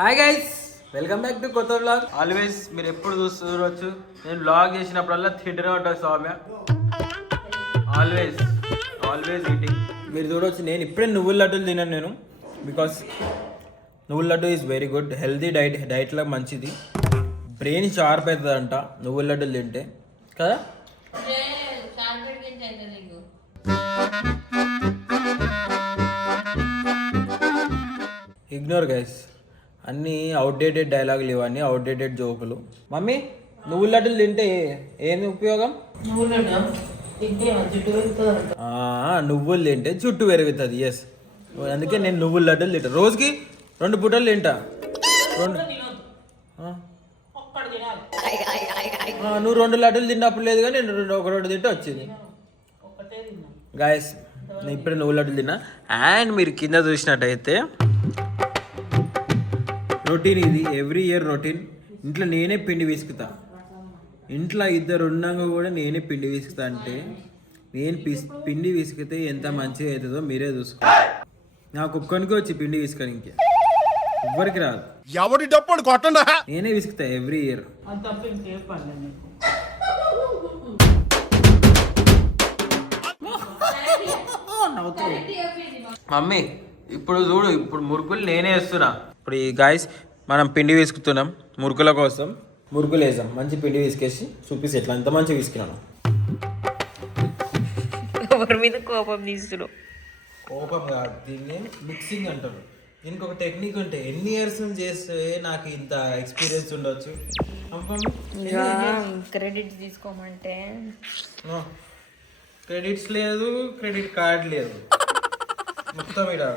Hi guys, welcome back to కొత్త vlog. Always మీరు ఎప్పుడు చూడవచ్చు, నేను వ్లాగ్ చేసినప్పుడల్లా తింటూనే ఉంటాను సౌమ్య. Always always eating. మీరు చూడవచ్చు, నేను ఇప్పుడే నువ్వుల లడ్డూలు తిన్నాను నేను. బికాస్ నువ్వుల laddu is very good, healthy డైట్లో మంచిది. బ్రెయిన్ షార్ప్ అవుతుందంట నువ్వుల లడ్డూలు తింటే కదా. ఇగ్నోర్ గైస్, అన్నీ అవుట్డేటెడ్ డైలాగులు, ఇవన్నీ అవుట్డేటెడ్ జోకులు. మమ్మీ, నువ్వుల లడ్డూలు తింటే ఏమి ఉపయోగం? నువ్వులు తింటే జుట్టు పెరుగుతుంది. ఎస్, అందుకే నేను నువ్వుల లడ్డూలు తింటా. రోజుకి 2 పూటలు తింటా. నువ్వు 2 లడ్డూలు తిన్నప్పుడు లేదు, కానీ నేను ఒక 2 తింటే వచ్చింది. గాయస్, నేను ఇప్పుడే నువ్వుల లడ్డూలు తిన్నా. అండ్ మీరు కింద చూసినట్టయితే రొటీన్ ఇది, ఎవ్రీ ఇయర్ రొటీన్. ఇంట్లో నేనే పిండి విసుకుతా. ఇంట్లో 2 ఉన్నాక కూడా నేనే పిండి విసుకుతా. అంటే నేను పిండి విసికితే ఎంత మంచిగా అవుతుందో మీరే చూసుకో. నాకు ఒక్కనికి వచ్చి పిండి విసుకడానికి, ఎవ్వరికి రాదు. ఎవరి డప్పుడు కొట్టండా, నేనే విసుకుతా ఎవ్రీ ఇయర్. మమ్మీ, ఇప్పుడు చూడు, ఇప్పుడు మురుకులు నేనే వేస్తున్నా. ఇప్పుడు ఈ గాయస్ మనం పిండి వేసుకుతున్నాం మురుకుల కోసం. మురుకులు వేసాం, మంచి పిండి వేసుకేసి చూపిస్తే ఎట్లా ఎంత మంచిగా వేసుకున్నాను. ఎవరి మీద కోపం తీస్తున్నావు? కోపం కాదు, దీన్ని మిక్సింగ్ అంటారు. దీనికి ఒక టెక్నిక్ ఉంటాయి. ఎన్ని ఇయర్స్ నుంచి చేస్తే నాకు ఇంత ఎక్స్పీరియన్స్ ఉండొచ్చు. క్రెడిట్ తీసుకోమంటే క్రెడిట్స్ లేదు, క్రెడిట్ కార్డ్ లేదు, మొత్తం ఇక్కడ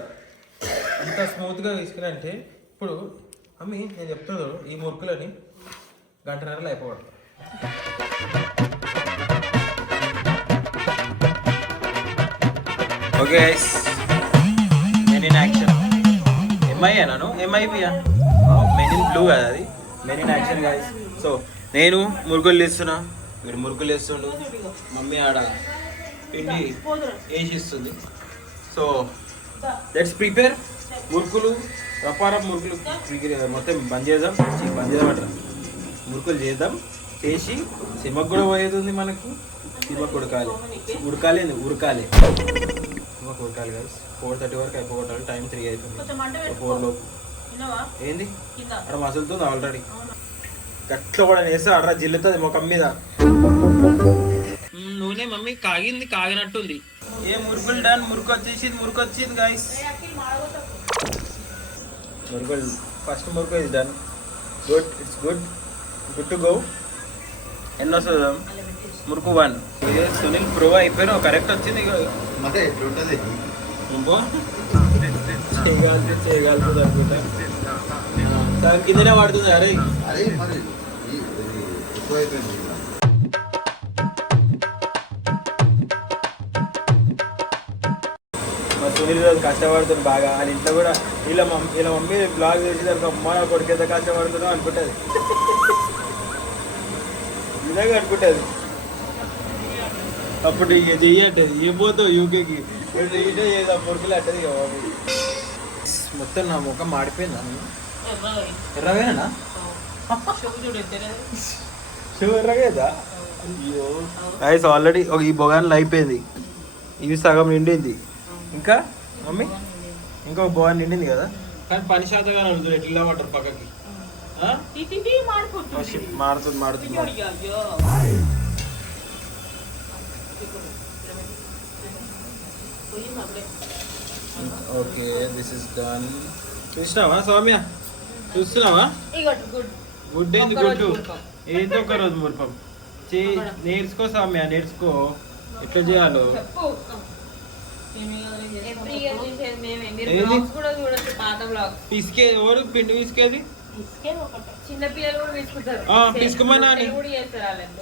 ఎంత స్మూత్గా తీసుకుని. అంటే ఇప్పుడు అమ్మి నేను చెప్తాను, ఈ మురుకులని 1.5 గంటలు అయిపోవడం. Okay guys, men in action. MI అన్నాను, ఎంఐపియా, మెన్ ఇన్ బ్లూ కదా అది, men in action guys. So నేను మురుకులు తీస్తున్నా, మీరు మురుకులు వేస్తుండు, మమ్మీ ఆడ పిండి వేసిస్తుంది. సో లెట్స్ ప్రిపేర్ మురుకులు, రపారం మురుకులు మొత్తం బంద్ చేద్దాం అంటారు. మురుకులు చేద్దాం, చేసి సిమకు కూడా పోయేది మనకి. సిమకు ఉడకాలి ఉరకాలి గైస్. 4:30 వరకు అయిపోగొట్టాలి. టైం 3 అవుతుంది. 4 లోపు ఏంది అక్కడ మసులుతుంది ఆల్రెడీ. గట్ల కూడా వేస్తే అక్కడ జిల్లుతుంది ముఖం మీద. నూనె మమ్మీ కాగినట్టుంది. ఏ మురుకులు డన్, మురుకు వచ్చేసింది గైస్. మురుకులు first murukku is done. Good, it's good to go. ఎన్నో చూద్దాం. మురుకు 1. ఇదే సునీల్ ప్రో అయిపోయినా కరెక్ట్ వచ్చింది. చేయగలుగుతుంది అనుకుంటా. దాని కిందనే పడుతుంది. అరే మా సునీల్ రోజు కష్టపడుతుంది బాగా. వాళ్ళ ఇంట్లో కూడా వీళ్ళ మమ్మీ బ్లాగ్ చేసి దానికి అమ్మ నా కొడుకు ఎంత కష్టపడుతుందో అనుకుంటుంది. ఇలాగే అనుకుంటుంది. అప్పుడు ఇక చెయ్యట్టది, ఏ పోతావు యూకేకి ఇటే చేద్దాం మురుకులు అంటది. మొత్తం నా ముఖం మాడిపోయిందా? ఎర్రవేనా? ఎర్రగేదా? అయ్యో గైస్, ఆల్రెడీ ఈ బొగాన్లు అయిపోయింది. ఇవి సగం నిండింది. ఇంకా మమ్మీ ఇంకొక బొగాన్ నిండింది కదా. కానీ పని శాతంగా అడుగుతుంది. ఎట్లా పడతారు పక్కకి? మారుతుంది. Okay, this is done. చూసినావా సౌమ్య? చూస్తున్నావా? గుడ్ ఏంది గుడ్డు? ఏందో ఒక రోజు మురుపం నేర్చుకో సౌమ్య, నేర్చుకో ఎట్లా చేయాలో. పిసికే ఎవరు పిండి పిసికేది? పిసుకమన్నా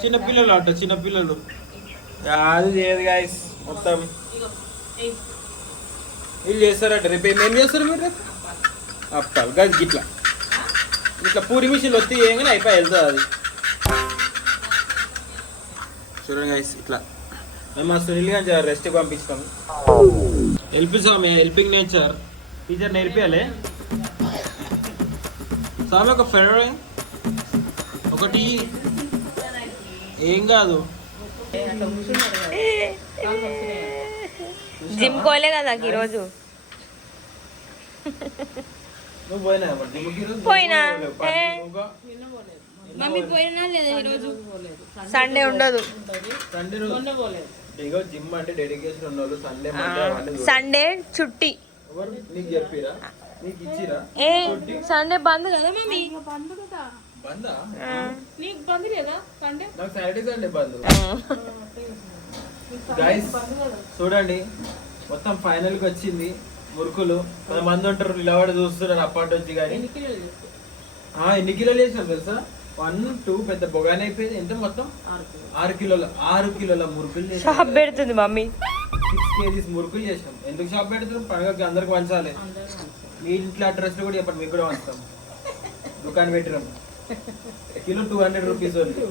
చిన్నపిల్లలు అంట, చిన్నపిల్లలు అది చేయదు గాయస్. మొత్తం వీళ్ళు చేస్తారంట. రేపు ఏం చేస్తారు మీరు? రేపు అప్పాలి గది ఇట్లా పూరి మిషన్లు వస్తే ఏంగానే అయిపోయి వెళ్తుంది అది. చూడండి గైస్, ఇట్లా మేము మా సునీల్ గారు రెస్ట్కి పంపిస్తాము. హెల్పింగ్ నేచర్ టీచర్ నేర్పియాలి. స్వామి ఒక ఫెడర్ ఒకటి ఏం కాదు. జిమ్ కోలే కదా ఈరోజు. నువ్వు పోయినా మరి జిమ్కి ఈరోజు? పోయినా. నువ్వుగా? మమ్మీ పోయినా లేదా ఈరోజు? సండే ఉండదు. సండే రోజు ఇగో జిమ్ అంటే డెడికేషన్ ఉన్న వాళ్ళు సండే మండే అవన్నీ చూడరు. సండే చుట్టి. ఎవరు నీకు చెప్పిరా? నీకు ఇచ్చిరా? ఏ సండే బంద్ కదా మమ్మీ? బందా? నీకు బంద్ లేదా సండే? నాకు సాటర్డే సండే బంద్. గైస్ చూడండి మొత్తం ఫైనల్ కి వచ్చింది మురుకులు. 10 మంది ఉంటారు నిలబడి చూస్తున్నారు అప్పటి నుంచి. కానీ ఎన్ని కిలోలు చేసినాం తెలుసా? 1 2 పెద్ద బొగాని అయిపోయింది. ఎంత మొత్తం 6 కిలోల మురుకులు చేసాం. షాప్ పెడుతుంది మమ్మీ. 6 kgs మురుకులు చేసాం. ఎందుకు షాప్ పెడుతున్నాం? పండుగకి అందరికి పంచాలి. మీ ఇంట్లో అడ్రస్ కూడా చెప్పండి, మీకు కూడా పంచుతాం. దుకాణం పెట్టినాం. కిలో 200 రూపీస్ అంతే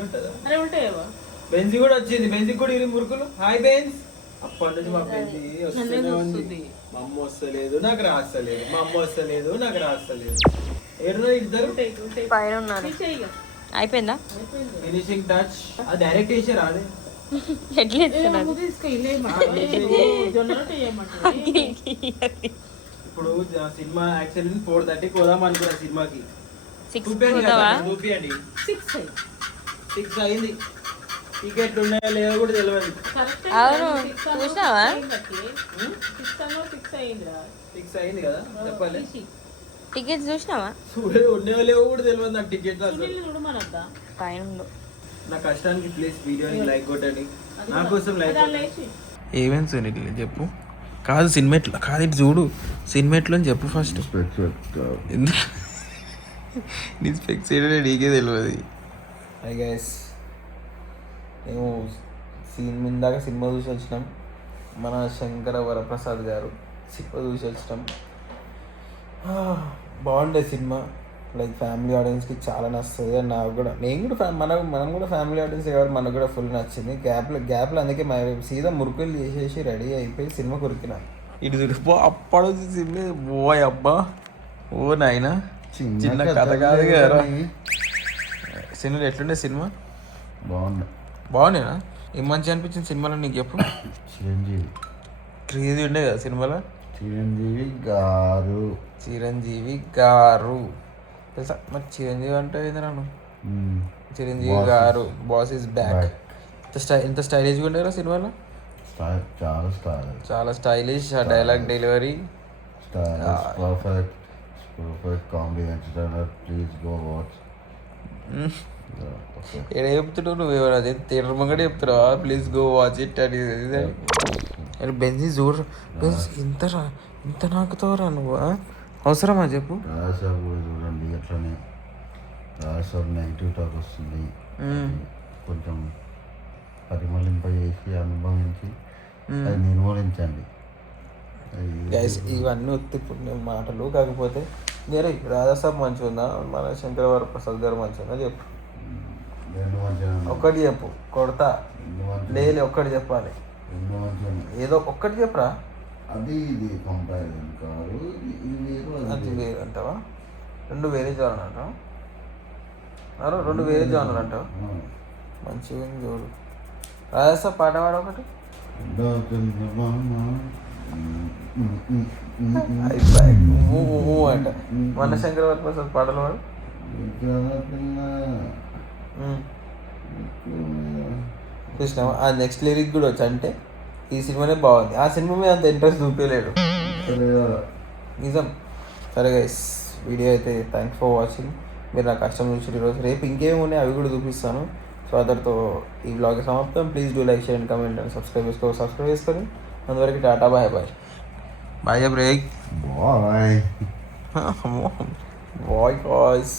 ఉంటుందా? అరే ఉంటాయేవా? బెంజీ కూడా వచ్చింది. బెంజీ కూడా ఇరి మురుకులు. Hi Benz. అప్పటి నుంచి మా బెంజీ వస్తూనే ఉంది. మా అమ్మ వస్తలేదు నాకు రాస్తలేదు, మా అమ్మ వస్తలేదు నాకు రాస్తలేదు. ఏడున్నా ఇద్దరు పైన ఉన్నారు. అయిపోయిందా? Finishing touch. అది డైరెక్ట్ వేసారు అదే. ఎట్లా ఇస్తున్నారు? ఇప్పుడు సినిమా యాక్చువల్లీ 4:30కి పోదాం అనుకున్నా సినిమాకి. 6 చూపియండి పోతావా? కదా, చూపియండి. 6 అయింది. టికెట్లు ఉన్నాయో లేదో కూడా తెలియదు. అవును చూసావా? 6 అయింది కదా చెప్పాలి. టికెట్స్ చూసినావా? చూడలేదు, ఉన్నాయో లేవో కూడా తెలియదు నాకు టికెట్లు అసలు. పైన ఉండు. నా కష్టానికి ప్లీజ్ వీడియోని లైక్ కొట్టండి, నా కోసం లైక్ కొట్టండి. ఏమేమి సునీల్ చెప్పు. కాదు సినిమేట్లో కాదు, ఇటు చూడు సినిమేట్లో అని చెప్పు ఫస్ట్. ఎందుకు నీ స్పెక్స్ ఏంటంటే నీకే తెలియదు. హాయ్ గైస్, మేము ఇందాక సినిమా చూసి వచ్చినాం. మన శంకర వరప్రసాద్ గారు సినిమా చూసి వచ్చినాం. బాగుండే సినిమా. లైక్ ఫ్యామిలీ ఆడియన్స్కి చాలా నచ్చుతుంది. అండ్ నాకు కూడా, నేను కూడా మనం కూడా ఫ్యామిలీ ఆడియన్స్ కాబట్టి మనకు కూడా ఫుల్ నచ్చింది. గ్యాప్లో అందుకే సీదా మురుకులు చేసేసి రెడీ అయిపోయి సినిమా కొరికినా. ఇటు చూడు అప్పుడు సినిమా బోయ్ అబ్బా. ఓ నాయన చిన్న కథ కాదు కదా. సినిమాలు ఎట్లుండే సినిమా? బాగున్నాయినా? ఏం మంచిగా అనిపించింది సినిమాలో నీకు చెప్పు. చిరంజీవి క్రేజీ ఉండే కదా సినిమాలో. చిరంజీవి గారు తెలుసా మరి? చిరంజీవి అంటే ఏంటన్నా? చిరంజీవి గారు బాస్ ఇస్ బ్యాక్. ఎంత స్టైలిష్గా ఉండేరా సినిమాలో. చాలా స్టైలిష్. ఆ dialogue delivery perfect comedy entertainer. Please go watch. ఏడ చెప్తున్నావు నువ్వు? ఎవరు అదే థియేటర్ ముంగడే చెప్తున్నావా ప్లీజ్ గో వాచ్ ఇట్ అని? బెంజీ చూడు ఇంత నాకుతావురా నువ్వు? అవసరమా చెప్పు. రాజసాబ్ కూడా చూడండి అట్లనే. రాజసాబ్ నెగిటివ్ టాక్ వస్తుంది, కొంచెం పరిమళింపజేసి అనుభవించి అది నిర్మూలించండి. గైస్ ఇవన్నీ ఒత్తి పుణ్యం మాటలు. కాకపోతే వేరే రాజాసాబ్ మంచిగా ఉందా, మన శంకర వరప్రసాద్ గారు మంచిగా ఉందా చెప్పు. ఒక్కటి చెప్పు, కొడతా. లేదు ఒక్కటి చెప్పాలి, ఏదో ఒక్కటి చెప్పరా. అది ఇది కంపారిజన్ కాదు, అది వేరు అంటావా? 2 వేరే జానర్ అంటావా? 2 వేరే జానర్ అంటావా? మంచిగా చూడు. రాజాసాబ్ పాట పాడ ఒకటి. అంట మన శంకర వరప్రసాద్ పాటలు వాడు. చూసినావా? ఆ నెక్స్ట్ లిరిక్ కూడా వచ్చి అంటే ఈ సినిమానే బాగుంది. ఆ సినిమా మీద అంత ఇంట్రెస్ట్ చూపించలేడు నిజం. సరే గైస్, వీడియో అయితే థ్యాంక్స్ ఫర్ వాచింగ్. మీరు నా కష్టం చూసి ఈరోజు. రేపు ఇంకేమి ఉన్నాయి అవి కూడా చూపిస్తాను. సో అదర్తో ఈ బ్లాగ్ సమాప్తం. Please do like, share and comment and subscribe చేసుకొని అందరికి tata bye bye. Bye break bye bye boys.